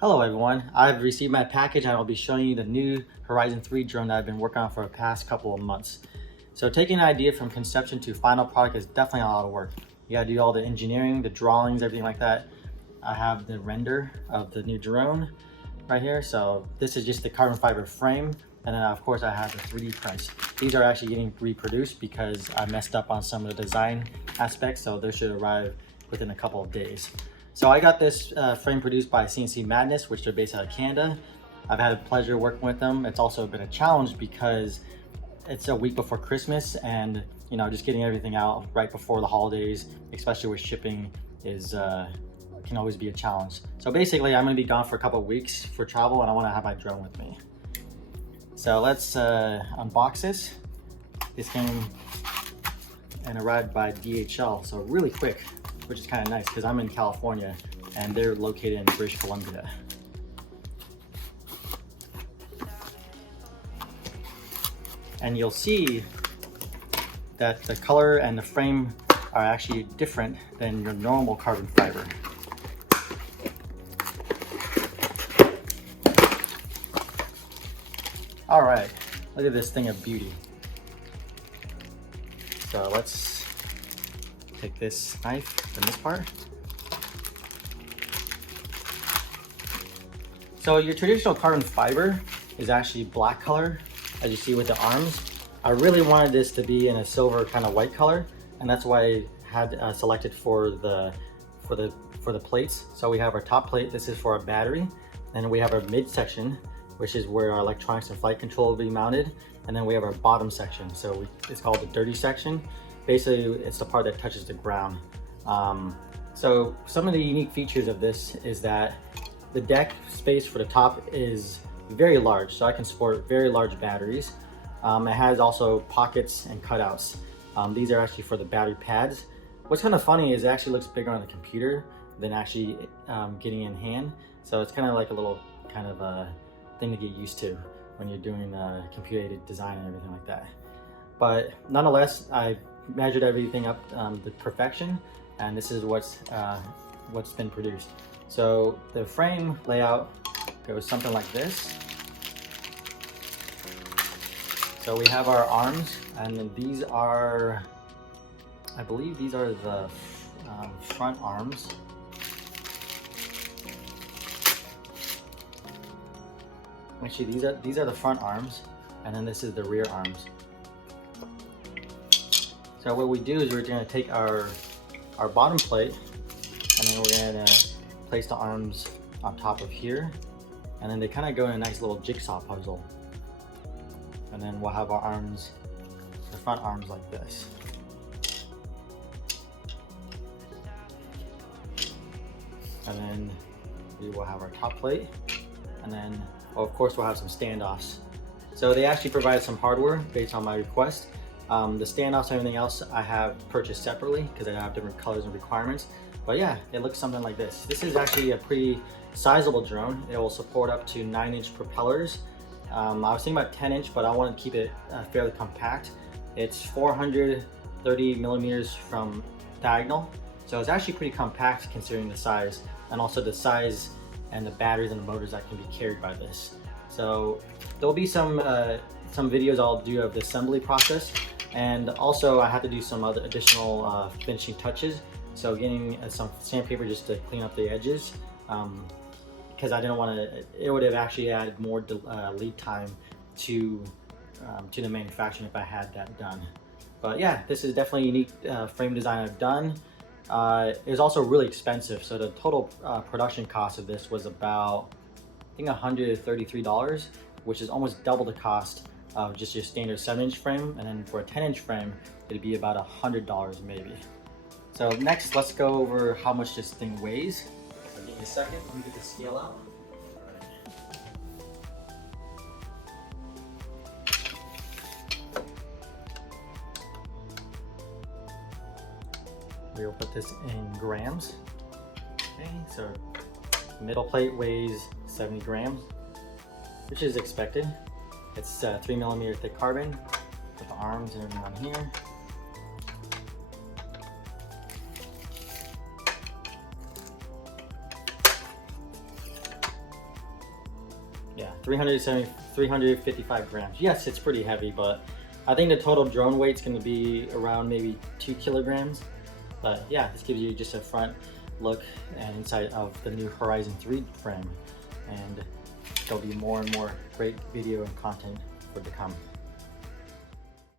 Hello everyone, I've received my package and I'll be showing you the new Horizon 3 drone that I've been working on for the past couple of months. So taking an idea from conception to final product is definitely a lot of work. You gotta do all the engineering, the drawings, everything like that. I have the render of the new drone right here. So this is just the carbon fiber frame. And then of course I have the 3D prints. These are actually getting reproduced because I messed up on some of the design aspects. So they should arrive within a couple of days. So I got this frame produced by Cncmadness, which are based out of Canada. I've had a pleasure working with them. It's also been a challenge because it's a week before Christmas, and just getting everything out right before the holidays, especially with shipping, is can always be a challenge. So basically, I'm going to be gone for a couple of weeks for travel, and I want to have my drone with me. So let's unbox this. This came and arrived by DHL, so really quick, which is kind of nice because I'm in California and they're located in British Columbia. And you'll see that the color and the frame are actually different than your normal carbon fiber. All right, look at this thing of beauty. So let's take this knife from this part. So your traditional carbon fiber is actually black color, as you see with the arms. I really wanted this to be in a silver kind of white color, and that's why I had selected for the plates. So we have our top plate. This is for our battery, and we have our mid section, which is where our electronics and flight control will be mounted, and then we have our bottom section. So it's called the dirty section. Basically, it's the part that touches the ground. So some of the unique features of this is that the deck space for the top is very large, so I can support very large batteries. It has also pockets and cutouts. These are actually for the battery pads. What's kind of funny is it actually looks bigger on the computer than actually getting in hand. So it's kind of like a little kind of a thing to get used to when you're doing computer-aided design and everything like that. But nonetheless, I measured everything up to perfection, and this is what's been produced. So the frame layout goes something like this. So we have our arms, and then these are, I believe these are the front arms. Actually, these are the front arms, and then this is the rear arms. So what we do is we're going to take our bottom plate, and then we're going to place the arms on top of here, and then they kind of go in a nice little jigsaw puzzle. And then we'll have our arms, the front arms like this. And then we will have our top plate, and then of course we'll have some standoffs. So they actually provided some hardware based on my request. The standoffs and everything else I have purchased separately because I have different colors and requirements. But yeah, it looks something like this. This is actually a pretty sizable drone. It will support up to 9-inch propellers. I was thinking about 10-inch, but I want to keep it fairly compact. It's 430 millimeters from diagonal. So it's actually pretty compact considering the size, and also the size and the batteries and the motors that can be carried by this. So there'll be some videos I'll do of the assembly process, and also I have to do some other additional finishing touches. So getting some sandpaper just to clean up the edges, because I didn't want to. It would have actually added more lead time to the manufacturing if I had that done. But yeah, this is definitely a unique frame design I've done. It was also really expensive, so the total production cost of this was about, I think, $133, which is almost double the cost of just your standard 7-inch frame, and then for a 10-inch frame, it'd be about $100 maybe. So next, let's go over how much this thing weighs. So give me a second, let me get the scale out. We'll put this in grams. Okay, so middle plate weighs 70 grams, which is expected. It's 3mm thick carbon. Put the arms and everything on here. Yeah, 355 grams. Yes, it's pretty heavy, but I think the total drone weight's going to be around maybe 2 kilograms. But yeah, this gives you just a front look and inside of the new Horizon 3 frame. And there'll be more and more great video and content for to come.